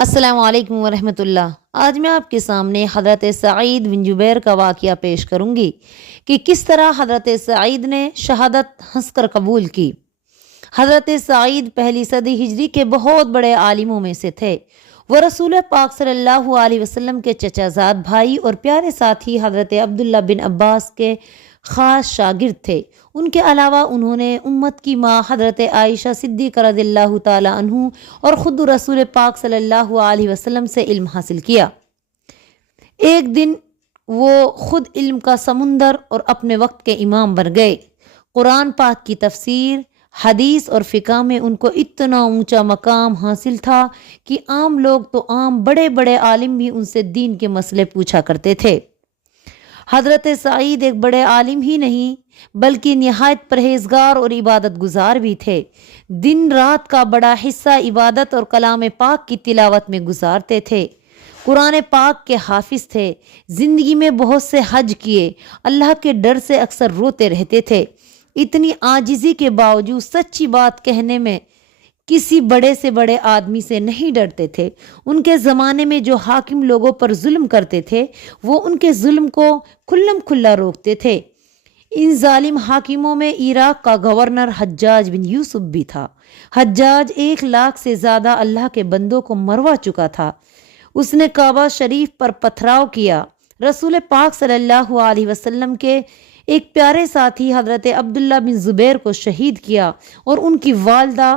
السلام علیکم ورحمۃ اللہ۔ آج میں آپ کے سامنے حضرت سعید بن جبیر کا واقعہ پیش کروں گی کہ کس طرح حضرت سعید نے شہادت ہنس کر قبول کی۔ حضرت سعید پہلی صدی ہجری کے بہت بڑے عالموں میں سے تھے۔ وہ رسول پاک صلی اللہ علیہ وسلم کے چچا زاد بھائی اور پیارے ساتھی حضرت عبداللہ بن عباس کے خاص شاگرد تھے۔ ان کے علاوہ انہوں نے امت کی ماں حضرت عائشہ صدیقہ رضی اللہ تعالی عنہ اور خود رسول پاک صلی اللہ علیہ وسلم سے علم حاصل کیا۔ ایک دن وہ خود علم کا سمندر اور اپنے وقت کے امام بن گئے۔ قرآن پاک کی تفسیر، حدیث اور فقہ میں ان کو اتنا اونچا مقام حاصل تھا کہ عام لوگ تو عام بڑے بڑے عالم بھی ان سے دین کے مسئلے پوچھا کرتے تھے۔ حضرت سعید ایک بڑے عالم ہی نہیں بلکہ نہایت پرہیزگار اور عبادت گزار بھی تھے۔ دن رات کا بڑا حصہ عبادت اور کلام پاک کی تلاوت میں گزارتے تھے۔ قرآن پاک کے حافظ تھے۔ زندگی میں بہت سے حج کیے۔ اللہ کے ڈر سے اکثر روتے رہتے تھے۔ اتنی عاجزی کے باوجود سچی بات کہنے میں کسی بڑے سے بڑے آدمی سے نہیں ڈرتے تھے۔ ان کے زمانے میں جو حاکم لوگوں پر ظلم کرتے تھے وہ ان کے ظلم کو کھلم کھلا روکتے تھے۔ ان ظالم حاکموں میں عراق کا گورنر حجاج بن یوسف بھی تھا۔ حجاج 1,00,000 سے زیادہ اللہ کے بندوں کو مروا چکا تھا۔ اس نے کعبہ شریف پر پتھراؤ کیا، رسول پاک صلی اللہ علیہ وسلم کے ایک پیارے ساتھی حضرت عبداللہ بن زبیر کو شہید کیا اور ان کی والدہ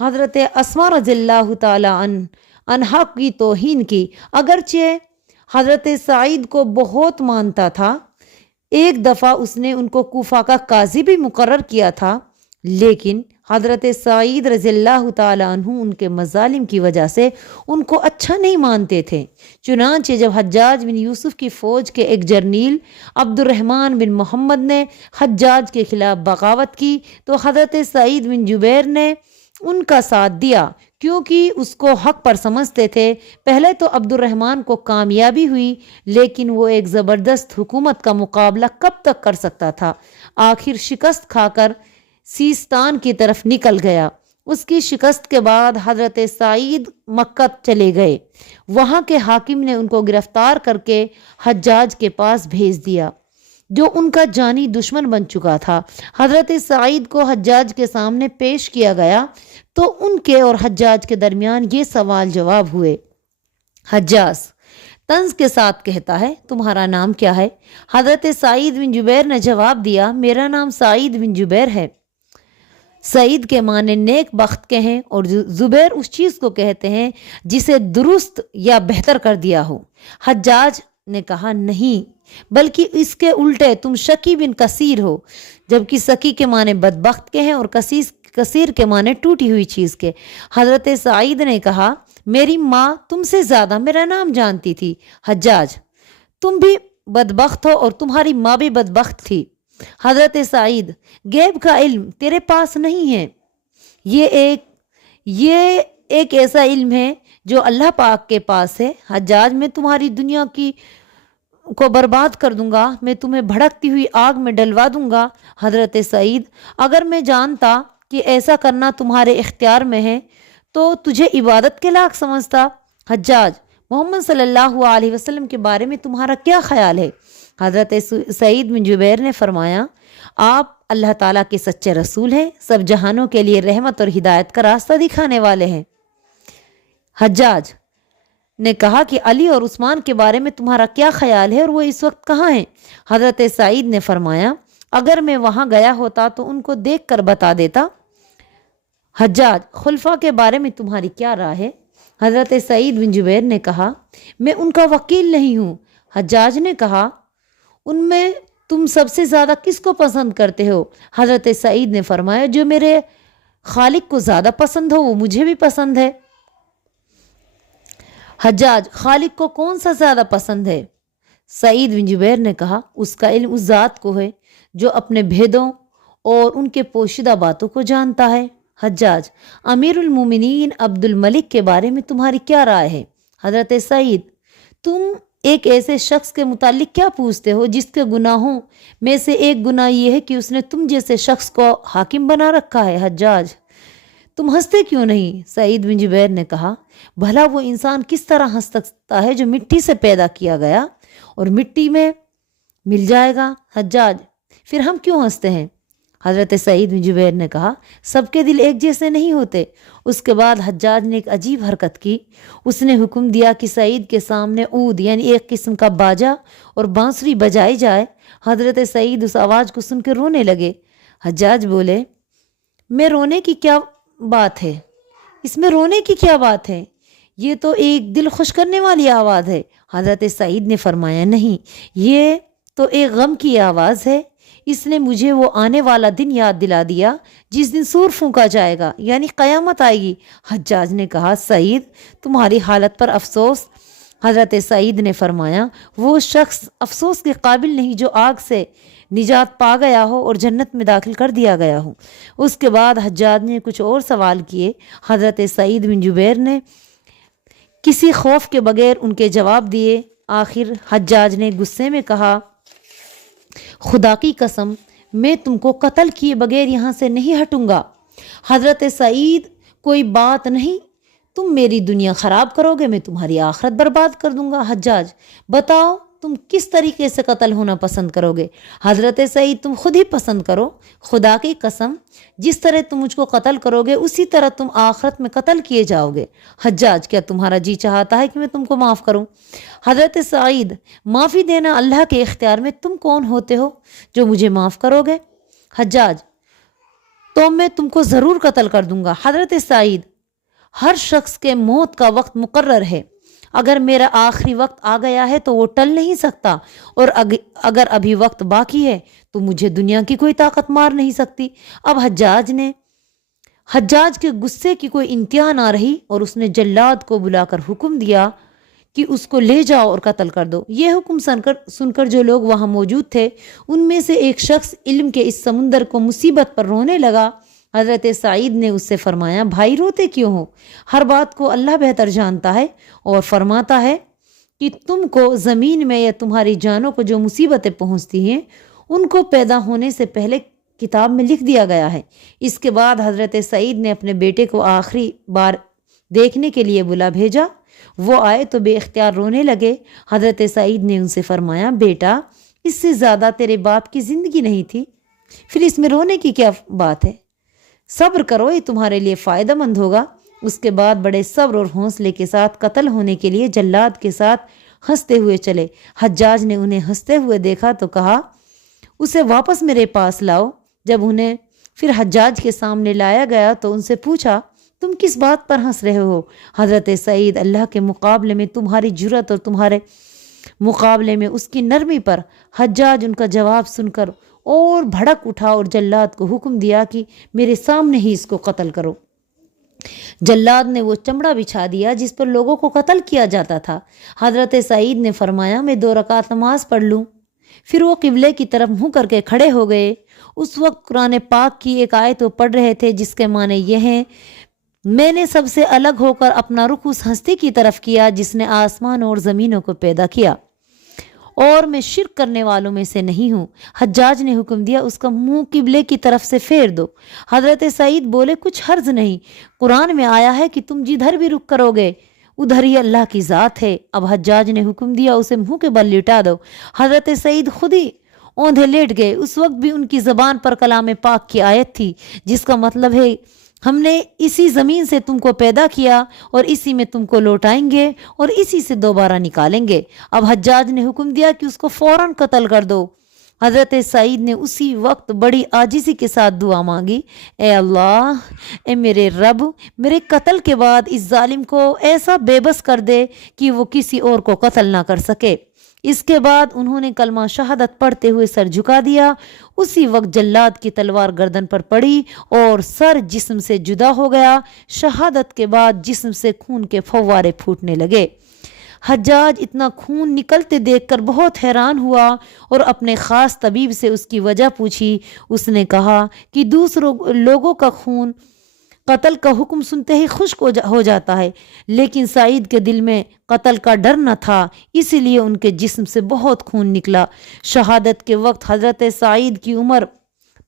حضرت اسماء رضی اللہ تعالی عنہا کی توہین کی۔ اگرچہ حضرت سعید کو بہت مانتا تھا، ایک دفعہ اس نے ان کو کوفہ کا قاضی بھی مقرر کیا تھا، لیکن حضرت سعید رضی اللہ تعالی عنہ ان کے مظالم کی وجہ سے ان کو اچھا نہیں مانتے تھے۔ چنانچہ جب حجاج بن یوسف کی فوج کے ایک جرنیل عبد الرحمن بن محمد نے حجاج کے خلاف بغاوت کی تو حضرت سعید بن جبیر نے ان کا ساتھ دیا، کیونکہ اس کو حق پر سمجھتے تھے۔ پہلے تو عبد الرحمن کو کامیابی ہوئی، لیکن وہ ایک زبردست حکومت کا مقابلہ کب تک کر سکتا تھا؟ آخر شکست کھا کر سیستان کی طرف نکل گیا۔ اس کی شکست کے بعد حضرت سعید مکہ چلے گئے۔ وہاں کے حاکم نے ان کو گرفتار کر کے حجاج کے پاس بھیج دیا، جو ان کا جانی دشمن بن چکا تھا۔ حضرت سعید کو حجاج کے سامنے پیش کیا گیا تو ان کے اور حجاج کے درمیان یہ سوال جواب ہوئے۔ حجاج طنز کے ساتھ کہتا ہے، تمہارا نام کیا ہے؟ حضرت سعید بن جبیر نے جواب دیا، میرا نام سعید بن جبیر ہے۔ سعید کے معنی نیک بخت کے ہیں اور زبیر اس چیز کو کہتے ہیں جسے درست یا بہتر کر دیا ہو۔ حجاج نے کہا، نہیں بلکہ اس کے الٹے، تم شکی بن کثیر ہو، جبکہ سکی کے معنی بدبخت کے ہیں اور کثیر کے معنی ٹوٹی ہوئی چیز کے۔ حضرت سعید نے کہا، میری ماں تم سے زیادہ میرا نام جانتی تھی۔ حجاج، تم بھی بدبخت ہو اور تمہاری ماں بھی بدبخت تھی۔ حضرت سعید، غیب کا علم تیرے پاس نہیں ہے، یہ ایک ایسا علم ہے جو اللہ پاک کے پاس ہے۔ حجاج، میں تمہاری دنیا کو برباد کر دوں گا، میں تمہیں بھڑکتی ہوئی آگ میں ڈلوا دوں گا۔ حضرت سعید، اگر میں جانتا کہ ایسا کرنا تمہارے اختیار میں ہے تو تجھے عبادت کے لائق سمجھتا۔ حجاج، محمد صلی اللہ علیہ وسلم کے بارے میں تمہارا کیا خیال ہے؟ حضرت سعید بن جبیر نے فرمایا، آپ اللہ تعالیٰ کے سچے رسول ہیں، سب جہانوں کے لیے رحمت اور ہدایت کا راستہ دکھانے والے ہیں۔ حجاج نے کہا کہ علی اور عثمان کے بارے میں تمہارا کیا خیال ہے اور وہ اس وقت کہاں ہیں؟ حضرت سعید نے فرمایا، اگر میں وہاں گیا ہوتا تو ان کو دیکھ کر بتا دیتا۔ حجاج، خلفاء کے بارے میں تمہاری کیا رائے ہے؟ حضرت سعید بن جبیر نے کہا، میں ان کا وکیل نہیں ہوں۔ حجاج نے کہا، ان میں تم سب سے زیادہ کس کو پسند کرتے ہو؟ حضرت سعید نے فرمایا، جو میرے خالق کو زیادہ پسند ہو وہ مجھے بھی پسند ہے۔ حجاج، خالق کو کون سا زیادہ پسند ہے؟ سعید بن جبیر نے کہا، اس کا علم اس ذات کو ہے جو اپنے بھیدوں اور ان کے پوشیدہ باتوں کو جانتا ہے۔ حجاج، امیر المومنین عبد الملک کے بارے میں تمہاری کیا رائے ہے؟ حضرت سعید، تم ایک ایسے شخص کے متعلق کیا پوچھتے ہو جس کے گناہوں میں سے ایک گناہ یہ ہے کہ اس نے تم جیسے شخص کو حاکم بنا رکھا ہے؟ حجاج، تم ہنستے کیوں نہیں؟ سعید بن جبیر نے کہا بھلا وہ انسان کس طرح ہنس سکتا ہے جو مٹی سے پیدا کیا گیا اور مٹی میں مل جائے گا؟ حجاج پھر ہم کیوں ہنستے ہیں؟ حضرت سعید بن جبیر نے کہا سب کے دل ایک جیسے نہیں ہوتے۔ اس کے بعد حجاج نے ایک عجیب حرکت کی۔ اس نے حکم دیا کہ سعید کے سامنے عود یعنی ایک قسم کا باجا اور بانسری بجائی جائے۔ حضرت سعید اس آواز کو سن کے رونے لگے۔ حجاج بولے میں رونے کی کیا بات ہے؟ اس میں رونے کی کیا بات ہے؟ یہ تو ایک دل خوش کرنے والی آواز ہے۔ حضرت سعید نے فرمایا نہیں، یہ تو ایک غم کی آواز ہے۔ اس نے مجھے وہ آنے والا دن یاد دلا دیا جس دن سور پھونکا جائے گا یعنی قیامت آئے گی۔ حجاج نے کہا سعید تمہاری حالت پر افسوس۔ حضرت سعید نے فرمایا وہ شخص افسوس کے قابل نہیں جو آگ سے نجات پا گیا ہو اور جنت میں داخل کر دیا گیا ہو۔ اس کے بعد حجاج نے کچھ اور سوال کیے۔ حضرت سعید بن جبیر نے کسی خوف کے بغیر ان کے جواب دیے۔ آخر حجاج نے غصے میں کہا خدا کی قسم میں تم کو قتل کیے بغیر یہاں سے نہیں ہٹوں گا۔ حضرت سعید کوئی بات نہیں، تم میری دنیا خراب کرو گے، میں تمہاری آخرت برباد کر دوں گا۔ حجاج بتاؤ تم کس طریقے سے قتل ہونا پسند کرو گے؟ حضرت سعید تم خود ہی پسند کرو، خدا کی قسم جس طرح تم مجھ کو قتل کرو گے اسی طرح تم آخرت میں قتل کیے جاؤ گے۔ حجاج کیا تمہارا جی چاہتا ہے کہ میں تم کو معاف کروں؟ حضرت سعید معافی دینا اللہ کے اختیار میں، تم کون ہوتے ہو جو مجھے معاف کرو گے؟ حجاج تو میں تم کو ضرور قتل کر دوں گا۔ حضرت سعید ہر شخص کے موت کا وقت مقرر ہے، اگر میرا آخری وقت آ گیا ہے تو وہ ٹل نہیں سکتا، اور اگر ابھی وقت باقی ہے تو مجھے دنیا کی کوئی طاقت مار نہیں سکتی۔ اب حجاج کے غصے کی کوئی انتہا نہ رہی اور اس نے جلاد کو بلا کر حکم دیا کہ اس کو لے جاؤ اور قتل کر دو۔ یہ حکم سن کر جو لوگ وہاں موجود تھے ان میں سے ایک شخص علم کے اس سمندر کو مصیبت پر رونے لگا۔ حضرت سعید نے اس سے فرمایا بھائی روتے کیوں ہو؟ ہر بات کو اللہ بہتر جانتا ہے اور فرماتا ہے کہ تم کو زمین میں یا تمہاری جانوں کو جو مصیبتیں پہنچتی ہیں ان کو پیدا ہونے سے پہلے کتاب میں لکھ دیا گیا ہے۔ اس کے بعد حضرت سعید نے اپنے بیٹے کو آخری بار دیکھنے کے لیے بلا بھیجا۔ وہ آئے تو بے اختیار رونے لگے۔ حضرت سعید نے ان سے فرمایا بیٹا اس سے زیادہ تیرے باپ کی زندگی نہیں تھی، پھر اس میں رونے کی کیا بات ہے؟ صبر کرو، یہ تمہارے لیے فائدہ مند ہوگا۔ اس کے بعد بڑے صبر اور حوصلے کے ساتھ قتل ہونے کے لیے جلاد کے ساتھ ہنستے ہوئے چلے۔ حجاج نے انہیں ہنستے ہوئے دیکھا تو کہا اسے واپس میرے پاس لاؤ۔ جب انہیں پھر حجاج کے سامنے لایا گیا تو ان سے پوچھا تم کس بات پر ہنس رہے ہو؟ حضرت سعید اللہ کے مقابلے میں تمہاری جرأت اور تمہارے مقابلے میں اس کی نرمی پر۔ حجاج ان کا جواب سن کر اور بھڑک اٹھا اور جلاد کو حکم دیا کہ میرے سامنے ہی اس کو قتل کرو۔ جلاد نے وہ چمڑا بچھا دیا جس پر لوگوں کو قتل کیا جاتا تھا۔ حضرت سعید نے فرمایا میں 2 رکعت نماز پڑھ لوں۔ پھر وہ قبلے کی طرف منہ کر کے کھڑے ہو گئے۔ اس وقت قرآن پاک کی ایک آیت وہ پڑھ رہے تھے جس کے معنی یہ ہیں میں نے سب سے الگ ہو کر اپنا رخ اس ہستی کی طرف کیا جس نے آسمان اور زمینوں کو پیدا کیا، اور میں شرک کرنے والوں میں سے نہیں ہوں۔ حجاج نے حکم دیا اس کا منہ قبلے کی طرف سے پھیر دو۔ حضرت سعید بولے کچھ حرج نہیں، قرآن میں آیا ہے کہ تم جدھر بھی رخ کرو گے ادھر ہی اللہ کی ذات ہے۔ اب حجاج نے حکم دیا اسے منہ کے بل لٹا دو۔ حضرت سعید خود ہی اوندھے لیٹ گئے۔ اس وقت بھی ان کی زبان پر کلام پاک کی آیت تھی جس کا مطلب ہے ہم نے اسی زمین سے تم کو پیدا کیا اور اسی میں تم کو لوٹائیں گے اور اسی سے دوبارہ نکالیں گے۔ اب حجاج نے حکم دیا کہ اس کو فوراً قتل کر دو۔ حضرت سعید نے اسی وقت بڑی عاجزی کے ساتھ دعا مانگی، اے اللہ، اے میرے رب، میرے قتل کے بعد اس ظالم کو ایسا بے بس کر دے کہ وہ کسی اور کو قتل نہ کر سکے۔ اس کے بعد انہوں نے کلمہ شہادت پڑھتے ہوئے سر جھکا دیا۔ اسی وقت جلاد کی تلوار گردن پر پڑی اور سر جسم سے جدا ہو گیا۔ شہادت کے بعد جسم سے خون کے فوارے پھوٹنے لگے۔ حجاج اتنا خون نکلتے دیکھ کر بہت حیران ہوا اور اپنے خاص طبیب سے اس کی وجہ پوچھی۔ اس نے کہا کہ دوسروں لوگوں کا خون قتل کا حکم سنتے ہی خشک ہو جاتا ہے، لیکن سعید کے دل میں قتل کا ڈر نہ تھا، اسی لیے ان کے جسم سے بہت خون نکلا۔ شہادت کے وقت حضرت سعید کی عمر